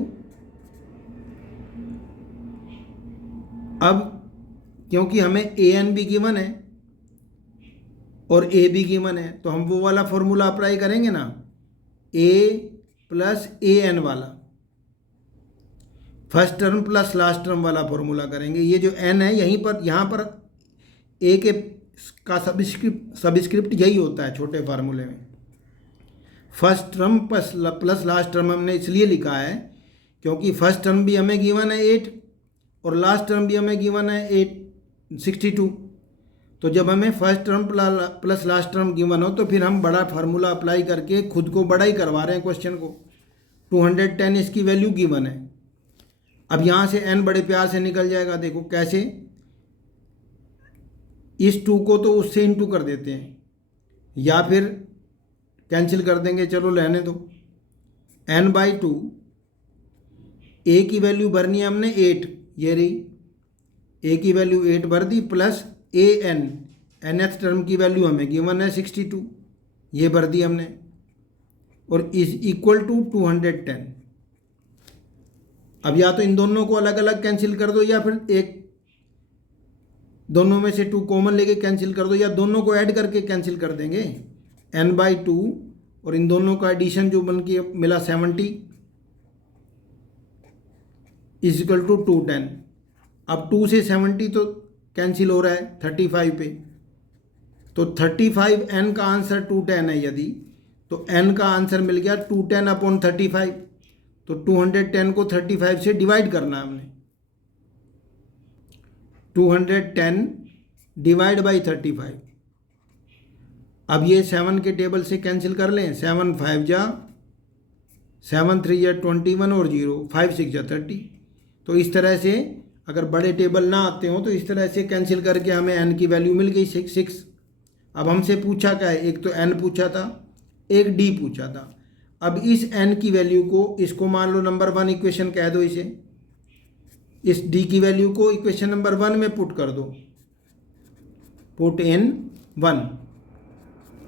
अब क्योंकि हमें ए एन भी गिवन है और ए भी गिवन है, तो हम वो वाला फॉर्मूला अप्लाई करेंगे ना, ए प्लस ए एन वाला, first term plus last term वाला फॉर्मूला करेंगे। ये जो एन है यहीं पर, यहाँ पर ए के का सबस्क्रिप्ट यही होता है छोटे फार्मूले में। First term plus last term हमने इसलिए लिखा है क्योंकि फर्स्ट टर्म भी हमें गिवन है 8 और लास्ट टर्म भी हमें गिवन है 62। तो जब हमें first term plus last term given हो तो फिर हम बड़ा फार्मूला अप्लाई करके खुद को बड़ा ही करवा रहे हैं क्वेश्चन को। 210 इसकी वैल्यू गिवन है। अब यहाँ से n बड़े प्यार से निकल जाएगा। देखो कैसे, इस 2 को तो उससे इंटू कर देते हैं या फिर कैंसिल कर देंगे, चलो रहने दो। n/2, a की वैल्यू भरनी है हमने 8, ये रही, a की वैल्यू 8 भर दी, plus A N, nth term की वैल्यू हमें गिवन है 62, ये भर दी हमने, और इज इक्वल टू 210। अब या तो इन दोनों को अलग अलग कैंसिल कर दो या फिर एक दोनों में से 2 कॉमन लेके कैंसिल कर दो, या दोनों को ऐड करके कैंसिल कर देंगे। n/2 और इन दोनों का एडिशन जो बन के मिला 70 इज इक्वल टू 210। अब 2 से 70 तो कैंसिल हो रहा है 35 पे, तो 35 n का आंसर 210 है यदि, तो n का आंसर मिल गया 210/35। तो 210 को 35 से डिवाइड करना है हमने। 210 डिवाइड बाई 35। अब ये 7 के टेबल से कैंसिल कर लें, 7 5 जा 7 3 जा 21 और 0 5 6 जा 30। तो इस तरह से अगर बड़े टेबल ना आते हो तो इस तरह से कैंसिल करके हमें n की वैल्यू मिल गई 6। अब हमसे पूछा क्या है, एक तो n पूछा था, एक d पूछा था। अब इस n की वैल्यू को, इसको मान लो नंबर 1 इक्वेशन कह दो इसे, इस d की वैल्यू को इक्वेशन नंबर 1 में पुट कर दो, पुट इन 1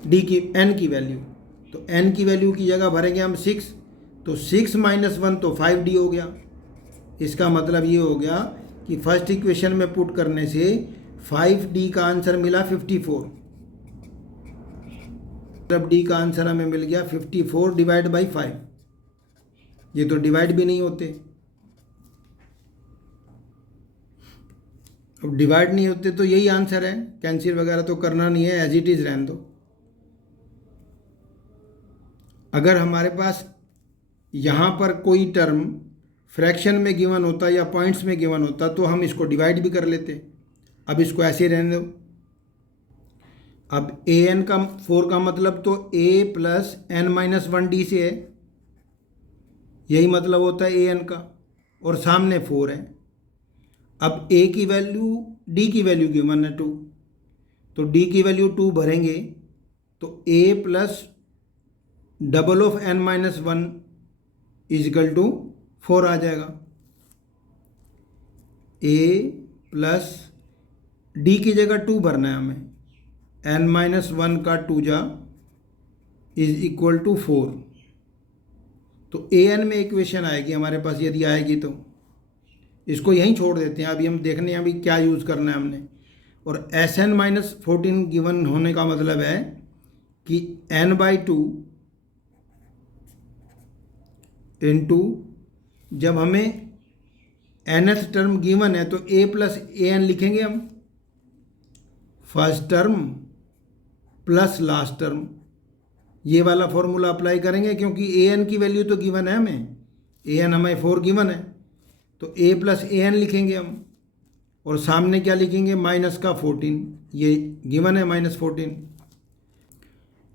d की n की वैल्यू। तो n की वैल्यू की जगह भरेंगे हम 6, तो 6 माइनस 1 तो 5d हो गया। इसका मतलब ये हो गया कि फर्स्ट इक्वेशन में पुट करने से 5d का आंसर मिला 54। तब d का आंसर हमें मिल गया 54 डिवाइड बाई 5। ये तो डिवाइड भी नहीं होते, अब डिवाइड नहीं होते तो यही आंसर है, कैंसिल वगैरह तो करना नहीं है, एज इट इज रहने दो। अगर हमारे पास यहाँ पर कोई टर्म फ्रैक्शन में गिवन होता या पॉइंट्स में गिवन होता तो हम इसको डिवाइड भी कर लेते। अब इसको ऐसे रहने दो। अब ए एन का 4 का मतलब तो a plus n minus 1d से है, यही मतलब होता है ए एन का, और सामने 4 है। अब a की वैल्यू, d की वैल्यू गिवन है 2, तो d की वैल्यू 2 भरेंगे तो a plus double of n minus 1 is equal to 4 आ जाएगा। a प्लस d की जगह 2 भरना है हमें, n माइनस 1 का 2 जा इज इक्वल टू 4। तो a n में इक्वेशन आएगी हमारे पास, यदि आएगी तो इसको यहीं छोड़ देते हैं। अभी हम देखने हैं अभी क्या यूज़ करना है हमने। और Sn-14 गिवन होने का मतलब है कि n/2 इंटू, जब हमें nth टर्म गिवन है तो a प्लस an लिखेंगे हम, first term plus last term, ये वाला फॉर्मूला अप्लाई करेंगे क्योंकि an की वैल्यू तो गिवन है हमें, an हमें 4 गिवन है, तो a प्लस an लिखेंगे हम, और सामने क्या लिखेंगे, माइनस का 14, ये गिवन है -14।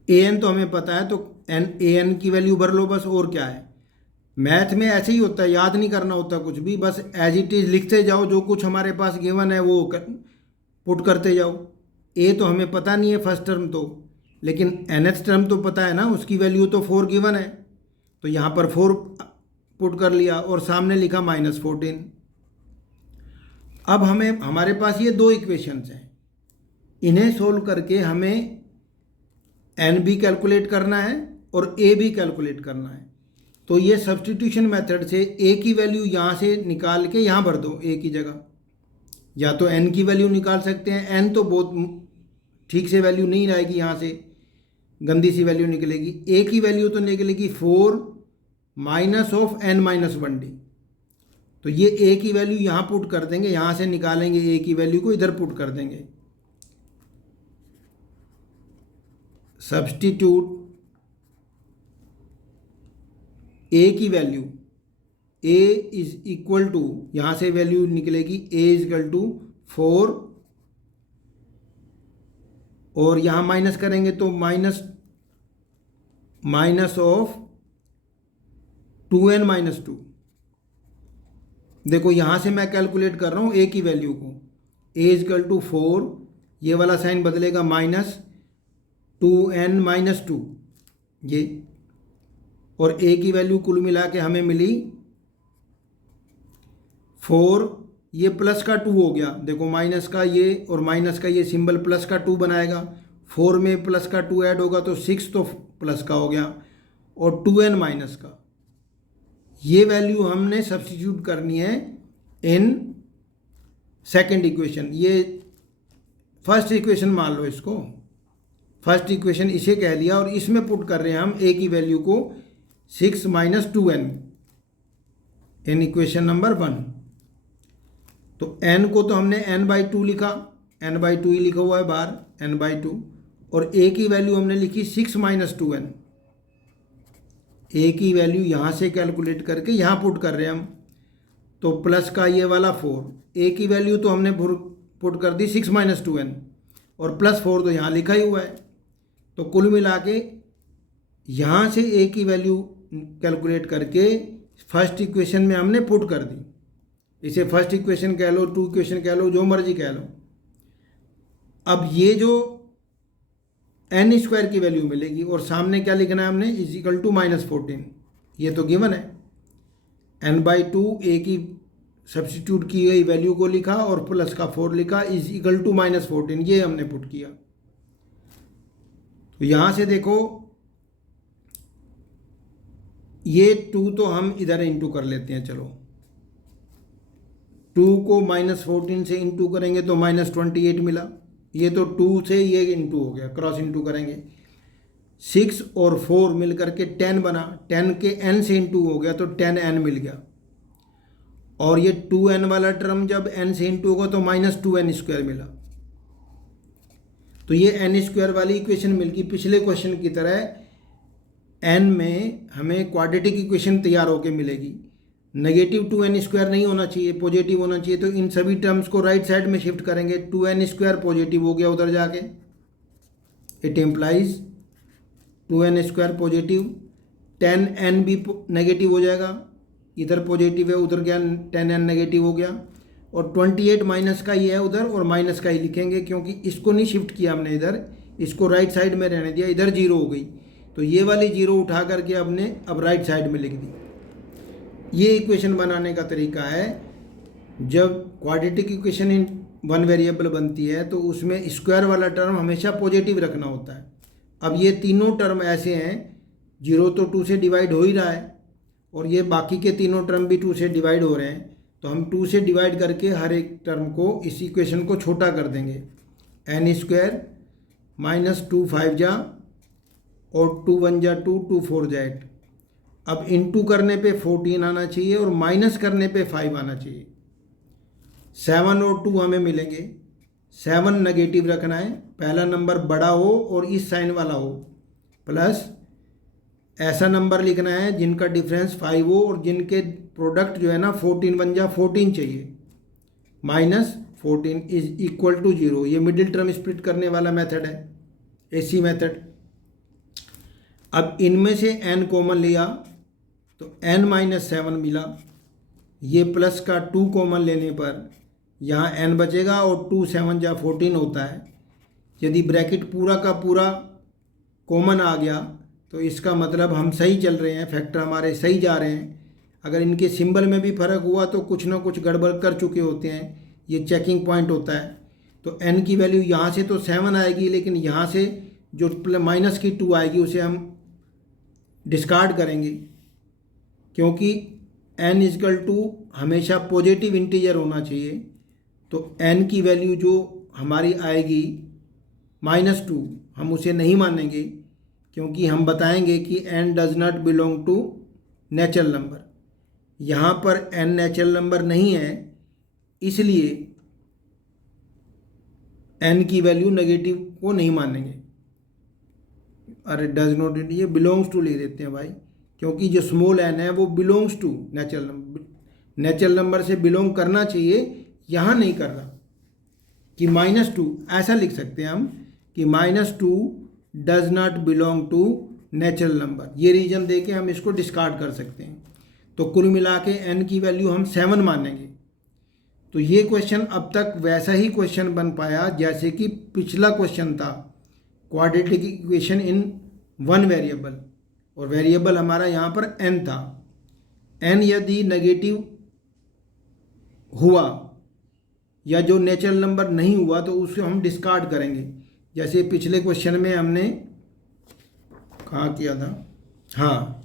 an तो हमें पता है, तो an की वैल्यू भर लो बस, और क्या है। मैथ में ऐसे ही होता है, याद नहीं करना होता कुछ भी, बस एज इट इज़ लिखते जाओ, जो कुछ हमारे पास गिवन है वो पुट करते जाओ। ए तो हमें पता नहीं है फर्स्ट टर्म तो, लेकिन nth टर्म तो पता है ना, उसकी वैल्यू तो 4 गिवन है, तो यहाँ पर 4 पुट कर लिया और सामने लिखा -14। अब हमें, हमारे पास ये दो इक्वेशंस हैं, इन्हें सोल्व करके हमें n भी कैलकुलेट करना है और a भी कैलकुलेट करना है। तो ये सब्स्टिट्यूशन मेथड से a की वैल्यू यहाँ से निकाल के यहाँ भर दो a की जगह, या तो n की वैल्यू निकाल सकते हैं, n तो बहुत ठीक से वैल्यू नहीं रहेगी, यहाँ से गंदी सी वैल्यू निकलेगी। a की वैल्यू तो निकलेगी 4 माइनस ऑफ n-1d, तो ये a की वैल्यू यहाँ पुट कर देंगे, यहाँ से निकालेंगे a की वैल्यू को इधर पुट कर देंगे। सब्स्टिट्यूट a की value, a is equal to, यहाँ से वैल्यू निकलेगी a इज इक्वल टू 4, और यहाँ माइनस करेंगे तो माइनस ऑफ 2n-2। देखो यहाँ से मैं कैलकुलेट कर रहा हूँ a की वैल्यू को, a इज इक्वल टू 4, ये वाला साइन बदलेगा -2n-2, ये, और a की वैल्यू कुल मिला के हमें मिली 4, ये प्लस का 2 हो गया, देखो माइनस का ये और माइनस का ये सिंबल प्लस का 2 बनाएगा, 4 में प्लस का 2 ऐड होगा तो 6 तो प्लस का हो गया, और 2n माइनस का, ये वैल्यू हमने सब्स्टिट्यूट करनी है इन सेकंड इक्वेशन। ये फर्स्ट इक्वेशन मान लो इसको, फर्स्ट इक्वेशन इसे कह लिया, और इसमें पुट कर रहे हैं हम a की वैल्यू को 6 माइनस 2n इन इक्वेशन नंबर 1। तो n को तो हमने n/2 लिखा, n/2 ही लिखा हुआ है बाहर, n/2, और a की वैल्यू हमने लिखी 6 माइनस 2n। a की वैल्यू यहाँ से कैलकुलेट करके यहाँ पुट कर रहे हैं हम, तो प्लस का ये वाला 4, a की वैल्यू तो हमने पुट कर दी 6 माइनस 2n, और प्लस 4 तो यहाँ लिखा ही हुआ है, तो कुल मिला के यहाँ से a की वैल्यू कैलकुलेट करके फर्स्ट इक्वेशन में हमने पुट कर दी। इसे फर्स्ट इक्वेशन कह लो, 2 इक्वेशन कह लो, जो मर्जी कह लो। अब ये जो n² की वैल्यू मिलेगी, और सामने क्या लिखना है हमने, इज इक्वल टू -14, ये तो गिवन है, n/2 a की सब्स्टिट्यूट की गई वैल्यू को लिखा और प्लस का 4 लिखा, इज इक्वल टू -14, ये हमने पुट किया। तो यहाँ से देखो, ये 2 तो हम इधर इंटू कर लेते हैं, चलो 2 को -14 से इंटू करेंगे तो -28 मिला, ये तो 2 से ये इंटू हो गया, क्रॉस इंटू करेंगे, 6 और 4 मिल करके 10 बना, 10 के n से इंटू हो गया तो 10n मिल गया, और ये 2n वाला टर्म जब n से इंटू होगा तो -2n² मिला। तो ये n² वाली इक्वेशन मिल गई। पिछले क्वेश्चन की तरह n में हमें क्वाड्रेटिक इक्वेशन तैयार होके मिलेगी, -2n² नहीं होना चाहिए, पॉजिटिव होना चाहिए, तो इन सभी टर्म्स को राइट साइड में शिफ्ट करेंगे, 2n² पॉजिटिव हो गया उधर जाके, it implies 2n² positive, 10n भी नेगेटिव हो जाएगा, इधर पॉजिटिव है उधर गया 10n नेगेटिव हो गया, और 28 माइनस का ही है उधर, और माइनस का ही लिखेंगे क्योंकि इसको नहीं शिफ्ट किया हमने इधर, इसको राइट साइड में रहने दिया, इधर 0 हो गई, तो ये वाली 0 उठा करके हमने अब राइट साइड में लिख दी। ये इक्वेशन बनाने का तरीका है। जब क्वाड्रेटिक इक्वेशन इन 1 वेरिएबल बनती है तो उसमें स्क्वायर वाला टर्म हमेशा पॉजिटिव रखना होता है। अब ये तीनों टर्म ऐसे हैं, 0 तो 2 से डिवाइड हो ही रहा है, और ये बाकी के तीनों टर्म भी 2 से डिवाइड हो रहे हैं, तो हम 2 से डिवाइड करके हर एक टर्म को, इस इक्वेशन को छोटा कर देंगे। n स्क्वायर माइनस 2 5 जा और 2 1 जा 2 2 4 जा 8। अब इंटू करने पे 14 आना चाहिए और माइनस करने पे 5 आना चाहिए। 7 और 2 हमें मिलेंगे। 7 नेगेटिव रखना है, पहला नंबर बड़ा हो और इस साइन वाला हो, प्लस ऐसा नंबर लिखना है जिनका डिफरेंस 5 हो और जिनके प्रोडक्ट जो है ना 14 1 जा 14 चाहिए, माइनस 14 इज इक्वल टू 0। ये मिडिल टर्म स्प्लिट करने वाला मेथड है, एसी मेथड। अब इनमें से n कॉमन लिया तो n माइनस 7 मिला। ये प्लस का 2 कॉमन लेने पर यहाँ n बचेगा और 2 7 जा 14 होता है। यदि ब्रैकेट पूरा का पूरा कॉमन आ गया तो इसका मतलब हम सही चल रहे हैं, फैक्टर हमारे सही जा रहे हैं। अगर इनके सिंबल में भी फ़र्क हुआ तो कुछ ना कुछ गड़बड़ कर चुके होते हैं, ये चेकिंग पॉइंट होता है। तो n की वैल्यू यहाँ से तो 7 आएगी, लेकिन यहाँ से जो माइनस की 2 आएगी उसे हम डिस्कार्ड करेंगे, क्योंकि n इजकल टू हमेशा पॉजिटिव इंटीजर होना चाहिए। तो n की वैल्यू जो हमारी आएगी -2, हम उसे नहीं मानेंगे, क्योंकि हम बताएंगे कि n does not belong to natural number. यहाँ पर n नेचुरल नंबर नहीं है, इसलिए n की वैल्यू नेगेटिव को नहीं मानेंगे। अरे डज नॉट, ये बिलोंग्स टू लिख देते हैं भाई, क्योंकि जो स्मॉल n है वो belongs to natural number, natural number से बिलोंग करना चाहिए, यहाँ नहीं कर रहा। कि -2 ऐसा लिख सकते हैं हम कि -2 does not belong to natural number. ये रीजन दे के हम इसको डिस्कार्ड कर सकते हैं। तो कुल मिला के n की वैल्यू हम 7 मानेंगे। तो ये क्वेश्चन अब तक वैसा ही क्वेश्चन बन पाया जैसे कि पिछला क्वेश्चन था, क्वाड्रेटिक इक्वेशन इन 1 वेरिएबल, और वेरिएबल हमारा यहाँ पर n था। n यदि नेगेटिव हुआ या जो नेचुरल नंबर नहीं हुआ तो उसको हम डिस्कार्ड करेंगे। जैसे पिछले क्वेश्चन में हमने कहाँ किया था, हाँ,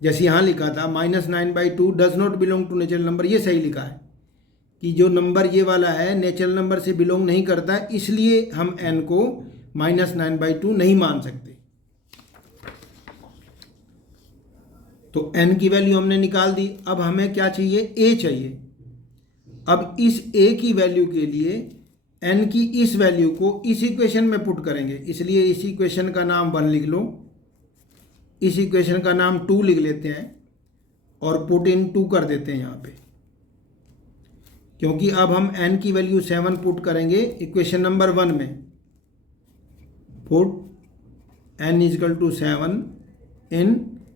जैसे यहाँ लिखा था -9/2 does not belong to natural number. ये सही लिखा है कि जो नंबर ये वाला है नेचुरल नंबर से बिलोंग नहीं करता, इसलिए हम n को -9/2 नहीं मान सकते। तो n की वैल्यू हमने निकाल दी। अब हमें क्या चाहिए, a चाहिए। अब इस a की वैल्यू के लिए n की इस वैल्यू को इस इक्वेशन में पुट करेंगे, इसलिए इस इक्वेशन का नाम 1 लिख लो, इस इक्वेशन का नाम 2 लिख लेते हैं और पुट इन 2 कर देते हैं यहाँ पे, क्योंकि अब हम n की वैल्यू 7 पुट करेंगे इक्वेशन नंबर 1 में। Put n is equal to 7 in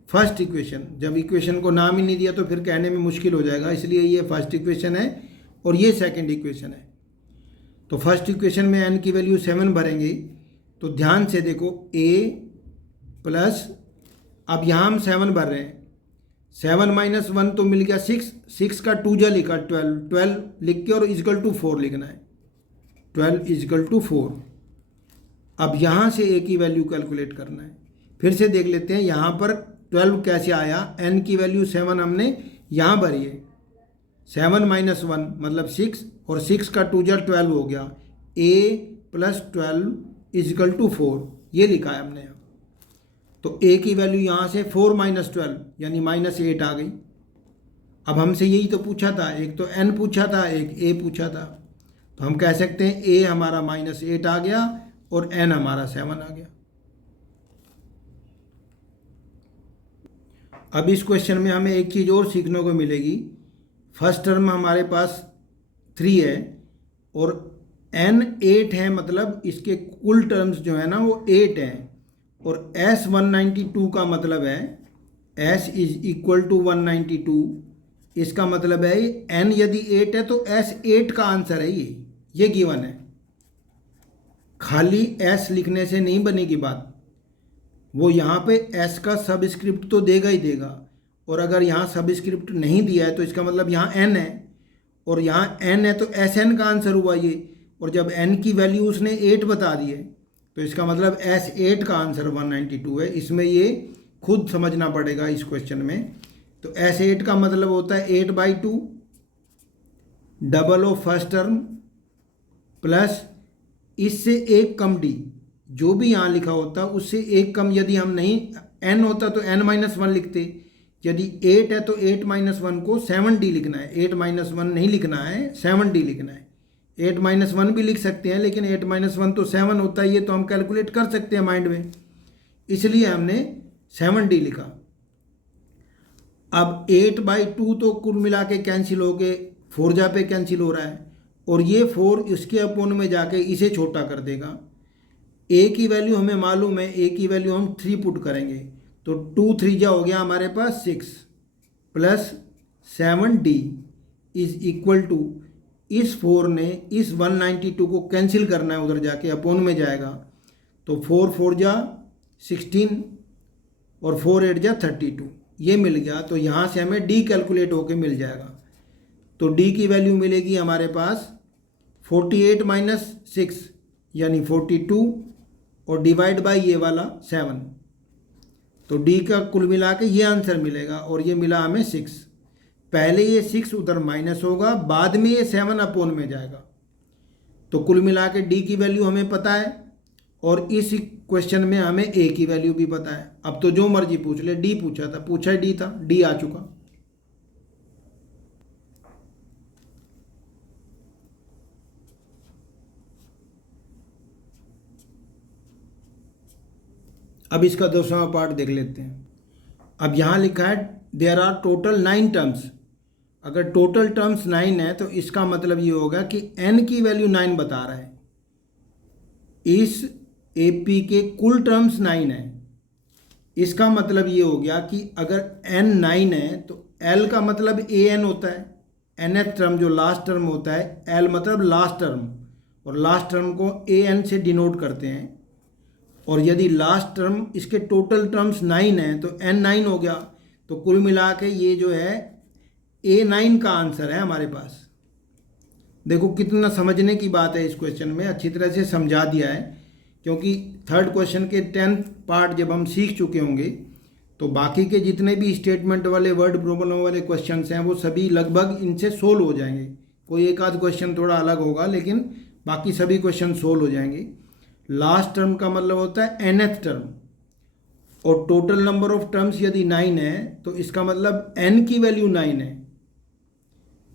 first equation. जब इक्वेशन को नाम ही नहीं दिया तो फिर कहने में मुश्किल हो जाएगा, इसलिए ये फर्स्ट इक्वेशन है और ये सेकंड इक्वेशन है। तो फर्स्ट इक्वेशन में n की वैल्यू 7 भरेंगे। तो ध्यान से देखो, a प्लस, अब यहाँ हम 7 भर रहे हैं, 7 - 1 तो मिल गया 6, 6 का 2 जा लिखा 12, 12 लिख के और इजकल टू 4 लिखना है, 12 इजकल टू 4। अब यहाँ से a की वैल्यू कैलकुलेट करना है। फिर से देख लेते हैं यहाँ पर 12 कैसे आया। n की वैल्यू 7 हमने यहाँ भरी है, 7 - 1 मतलब 6 और 6 का 2 जा 12 हो गया, a प्लस 12 इजकल टू 4, ये लिखा है हमने। तो a की वैल्यू यहाँ से 4 - 12 यानी -8 आ गई। अब हमसे यही तो पूछा था, एक तो n पूछा था, एक a पूछा था। तो हम कह सकते हैं a हमारा -8 आ गया और n हमारा 7 आ गया। अब इस क्वेश्चन में हमें एक चीज़ और सीखने को मिलेगी। फर्स्ट टर्म हमारे पास 3 है और n 8 है, मतलब इसके कुल टर्म्स जो है ना वो 8 हैं, और S 192 का मतलब है S इज इक्वल टू 192। इसका मतलब है n यदि 8 है तो S 8 का आंसर है, ये गिवन है। खाली S लिखने से नहीं बनेगी बात, वो यहाँ पे S का सबस्क्रिप्ट तो देगा ही देगा, और अगर यहाँ सबस्क्रिप्ट नहीं दिया है तो इसका मतलब यहाँ n है, और यहाँ n है तो Sn का आंसर हुआ ये। और जब n की वैल्यू उसने 8 बता दी है तो इसका मतलब S8 का आंसर 192 है। इसमें ये खुद समझना पड़ेगा इस क्वेश्चन में। तो S8 का मतलब होता है 8/2, double of first term plus इससे एक कम डी, जो भी यहाँ लिखा होता उससे एक कम, यदि हम नहीं n होता तो n-1 लिखते, यदि 8 है तो 8-1 को 7d लिखना है, 8-1 नहीं लिखना है, 7d लिखना है। 8-1 भी लिख सकते हैं, लेकिन 8-1 तो 7 होता है, ये तो हम कैलकुलेट कर सकते हैं माइंड में, इसलिए हमने 7d लिखा। अब 8/2 तो कुल मिला के कैंसिल हो के 4 जा पे कैंसिल हो रहा है, और ये 4 इसके अपोन में जाके इसे छोटा कर देगा। a की वैल्यू हमें मालूम है, a की वैल्यू हम 3 पुट करेंगे, तो 2 3 जा हो गया हमारे पास 6 plus 7d is equal to, इस 4 ने इस 192 को कैंसिल करना है, उधर जाके अपोन में जाएगा, तो 4 जा 16 और 4 8 जा 32, ये मिल गया। तो यहाँ से हमें d कैलकुलेट होके मिल जाएगा, तो d की वैल्यू मिलेगी हमारे पास 48 - 6 यानी 42 और डिवाइड बाय ये वाला 7, तो d का कुल मिला के ये आंसर मिलेगा, और ये मिला हमें 6। पहले ये 6 उधर माइनस होगा, बाद में ये 7 अपोन में जाएगा, तो कुल मिला के d की वैल्यू हमें पता है, और इस क्वेश्चन में हमें a की वैल्यू भी पता है। अब तो जो मर्जी पूछ ले, d पूछा था, पूछा d था, d आ चुका। अब इसका दूसरा पार्ट देख लेते हैं। अब यहाँ लिखा है देयर आर टोटल 9 टर्म्स। अगर टोटल टर्म्स 9 है तो इसका मतलब ये होगा कि n की वैल्यू 9 बता रहा है। इस AP के कुल टर्म्स 9 है, इसका मतलब ये हो गया कि अगर n 9 है तो L का मतलब AN होता है, nth टर्म जो लास्ट टर्म होता है, L मतलब लास्ट टर्म, और लास्ट टर्म को AN से डिनोट करते हैं। और यदि लास्ट टर्म इसके टोटल टर्म्स 9 है तो n 9 हो गया, तो कुल मिला के ये जो है A9 का आंसर है हमारे पास। देखो कितना समझने की बात है, इस क्वेश्चन में अच्छी तरह से समझा दिया है, क्योंकि थर्ड क्वेश्चन के 10th पार्ट जब हम सीख चुके होंगे तो बाकी के जितने भी स्टेटमेंट वाले वर्ड प्रॉब्लम वाले क्वेश्चंस हैं वो सभी लगभग इनसे सोल्व हो जाएंगे। कोई एक आध क्वेश्चन थोड़ा अलग होगा, लेकिन बाकी सभी क्वेश्चन सोल्व हो जाएंगे। लास्ट टर्म का मतलब होता है nth टर्म, और टोटल नंबर ऑफ टर्म्स यदि 9 है तो इसका मतलब n की वैल्यू 9 है,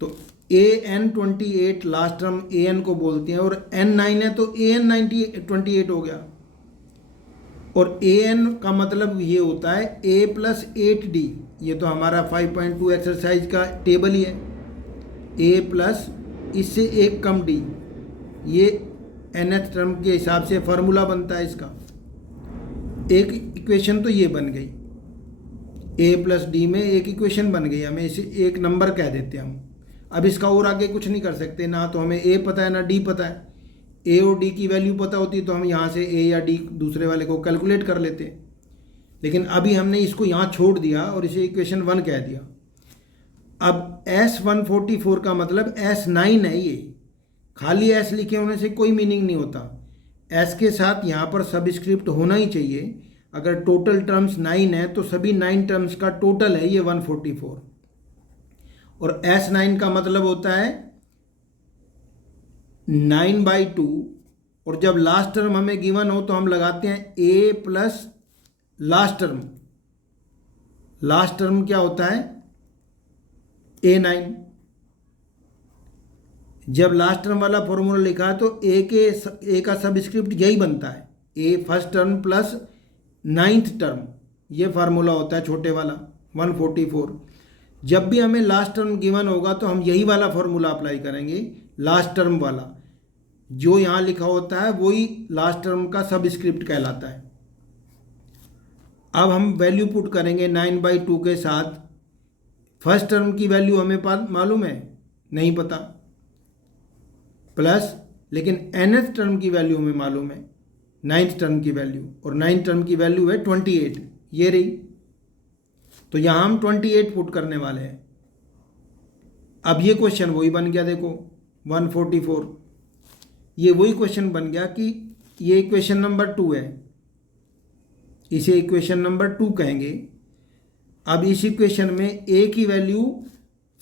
तो AN 28 लास्ट टर्म AN को बोलते हैं, और n 9 है तो AN 28 हो गया। और AN का मतलब ये होता है A + 8D, ये तो हमारा 5.2 एक्सरसाइज का टेबल ही है। A प्लस इससे एक कम D, ये nth टर्म के हिसाब से फार्मूला बनता है इसका। एक इक्वेशन तो ये बन गई, A + D में एक इक्वेशन बन गई, हमें इसे एक नंबर कह देते हैं हम। अब इसका और आगे कुछ नहीं कर सकते, ना तो हमें A पता है ना D पता है। A और D की वैल्यू पता होती तो हम यहाँ से A या D दूसरे वाले को कैलकुलेट कर लेते, लेकिन अभी हमने इसको यहाँ छोड़ दिया और इसे इक्वेशन 1 कह दिया। अब S144 का मतलब S9 है, ये खाली S लिखे होने से कोई मीनिंग नहीं होता, S के साथ यहाँ पर सबस्क्रिप्ट होना ही चाहिए। अगर टोटल टर्म्स 9 है तो सभी 9 टर्म्स का टोटल है ये 144, और S9 का मतलब होता है 9/2, और जब लास्ट टर्म हमें गिवन हो तो हम लगाते हैं A plus last term. Last term क्या होता है A9। जब लास्ट टर्म वाला फॉर्मूला लिखा है तो A का सबस्क्रिप्ट यही बनता है, A first term plus 9th term, ये फार्मूला होता है छोटे वाला 144। जब भी हमें लास्ट टर्म गिवन होगा तो हम यही वाला फार्मूला अप्लाई करेंगे, लास्ट टर्म वाला जो यहाँ लिखा होता है वही लास्ट टर्म का सबस्क्रिप्ट कहलाता है। अब हम वैल्यू पुट करेंगे 9/2 के साथ। फर्स्ट टर्म की वैल्यू हमें मालूम है, नहीं पता, प्लस लेकिन nth टर्म की वैल्यू हमें मालूम है, 9th टर्म की वैल्यू, और 9th टर्म की वैल्यू है 28, ये रही। तो यहाँ हम 28 पुट करने वाले हैं। अब ये क्वेश्चन वही बन गया, देखो 144, ये वही क्वेश्चन बन गया कि ये इक्वेशन नंबर 2 है, इसे इक्वेशन नंबर 2 कहेंगे। अब इस इक्वेशन में A की वैल्यू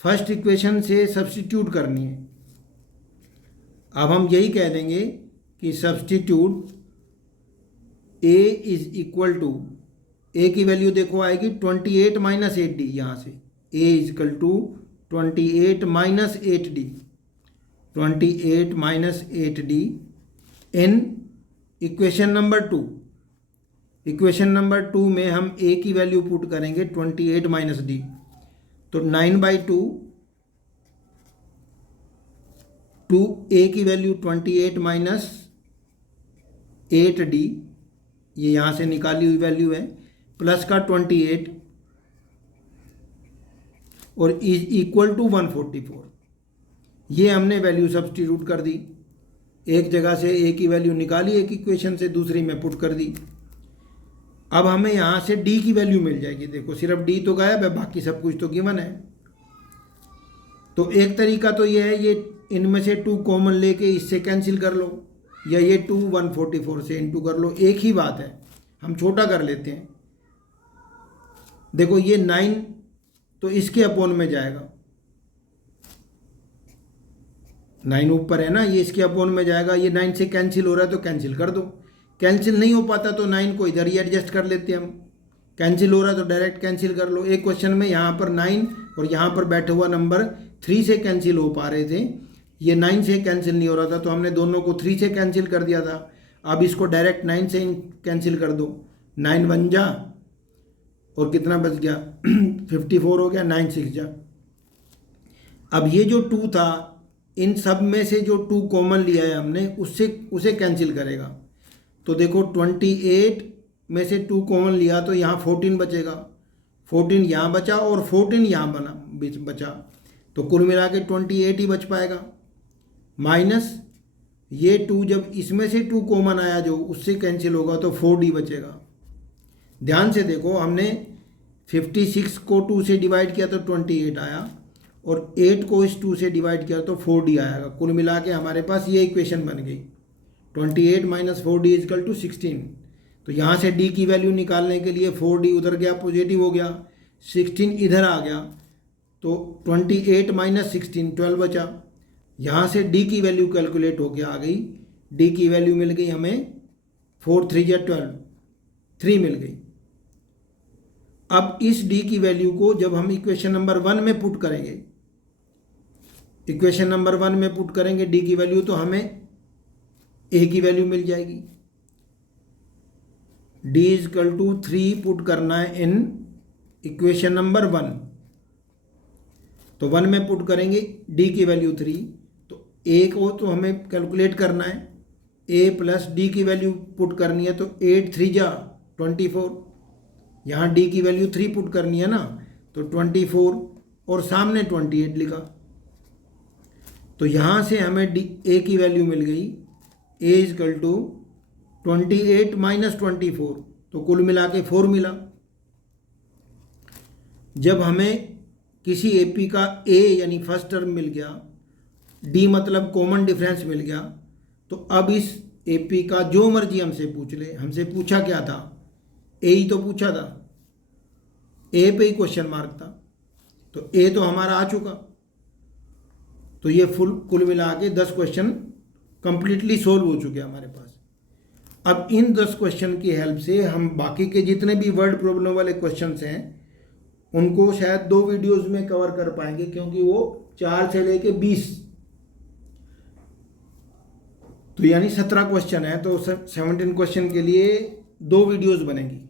फर्स्ट इक्वेशन से सब्स्टिट्यूट करनी है, अब हम यही कह देंगे कि substitute A is equal to, A की वैल्यू देखो आएगी 28 माइनस 8d, यहाँ से A is equal to 28 minus 8d, 28 minus 8d in equation number 2। Equation number 2 में हम ए की वैल्यू पुट करेंगे 28 माइनस डी, तो 9/2 टू ए की वैल्यू 28 माइनस 8d, ये यहाँ से निकाली हुई वैल्यू है, प्लस का 28 और इज इक्वल टू 144। ये हमने वैल्यू सब्सटीट्यूट कर दी, एक जगह से ए की वैल्यू निकाली एक इक्वेशन से, दूसरी में पुट कर दी। अब हमें यहाँ से डी की वैल्यू मिल जाएगी। देखो सिर्फ डी तो गायब है, बाकी सब कुछ तो गिवन है। तो एक तरीका तो ये है, ये इनमें से 2 कॉमन लेके इससे कैंसिल कर लो, या ये 2 144 से इनटू कर लो, एक ही बात है। हम छोटा कर लेते हैं। देखो ये 9 तो इसके अपोन में जाएगा, 9 ऊपर है ना, ये इसके अपोन में जाएगा। ये 9 से कैंसिल हो रहा है तो कैंसिल कर दो, कैंसिल नहीं हो पाता तो 9 को इधर ही एडजस्ट कर लेते हैं हम। कैंसिल हो रहा है तो डायरेक्ट कैंसिल कर लो। एक क्वेश्चन में यहाँ पर 9 और यहाँ पर बैठा हुआ नंबर 3 से कैंसिल हो पा रहे थे, ये 9 से कैंसिल नहीं हो रहा था, तो हमने दोनों को 3 से कैंसिल कर दिया था। अब इसको डायरेक्ट 9 से कैंसिल कर दो, 9 1 जा और कितना बच गया 54 हो गया, 9 6 जा। अब ये जो 2 था, इन सब में से जो 2 कॉमन लिया है हमने, उसे कैंसिल करेगा। तो देखो 28 में से 2 कॉमन लिया तो यहाँ 14 बचेगा, 14 यहाँ बचा और 14 यहाँ बचा, तो कुल मिला के 28 ही बच पाएगा। माइनस ये 2, जब इसमें से 2 कॉमन आया जो उससे कैंसिल होगा तो 4d बचेगा। ध्यान से देखो, हमने 56 को 2 से डिवाइड किया तो 28 आया, और 8 को इस 2 से डिवाइड किया तो 4d आएगा। कुल मिला के हमारे पास ये इक्वेशन बन गई, 28 माइनस 4d इजकल टू 16। तो यहाँ से d की वैल्यू निकालने के लिए 4d उधर गया, पॉजिटिव हो गया, 16 इधर आ गया, तो 28 माइनस 16 12 बचा। यहाँ से d की वैल्यू कैलकुलेट होके आ गई, d की वैल्यू मिल गई हमें 4 3 या 12, 3 मिल गई। अब इस d की वैल्यू को जब हम इक्वेशन नंबर 1 में पुट करेंगे, इक्वेशन नंबर 1 में पुट करेंगे d की वैल्यू, तो हमें a की वैल्यू मिल जाएगी। d इजकल टू 3 पुट करना है इन इक्वेशन नंबर 1, तो 1 में पुट करेंगे d की वैल्यू 3, तो a को तो हमें कैलकुलेट करना है, a प्लस d की वैल्यू पुट करनी है, तो 8 3 जा 24, यहाँ d की वैल्यू 3 पुट करनी है ना, तो 24 और सामने 28 लिखा, तो यहाँ से हमें a की वैल्यू मिल गई, a इजकल टू 28 माइनस 24, तो कुल मिला के 4 मिला। जब हमें किसी एपी का a यानी फर्स्ट टर्म मिल गया, d मतलब कॉमन डिफरेंस मिल गया, तो अब इस एपी का जो मर्जी हमसे पूछ ले, हमसे पूछा क्या था, a ही तो पूछा था, a पे ही क्वेश्चन मार्क था, तो a तो हमारा आ चुका। तो ये कुल मिला के 10 क्वेश्चन कंप्लीटली सोल्व हो चुके हमारे पास। अब इन 10 क्वेश्चन की हेल्प से हम बाकी के जितने भी वर्ड प्रॉब्लम वाले क्वेश्चंस हैं उनको शायद 2 वीडियोस में कवर कर पाएंगे, क्योंकि वो 4 से लेके 20, तो यानी 17 क्वेश्चन है, तो 17 क्वेश्चन के लिए 2 वीडियोस बनेंगी।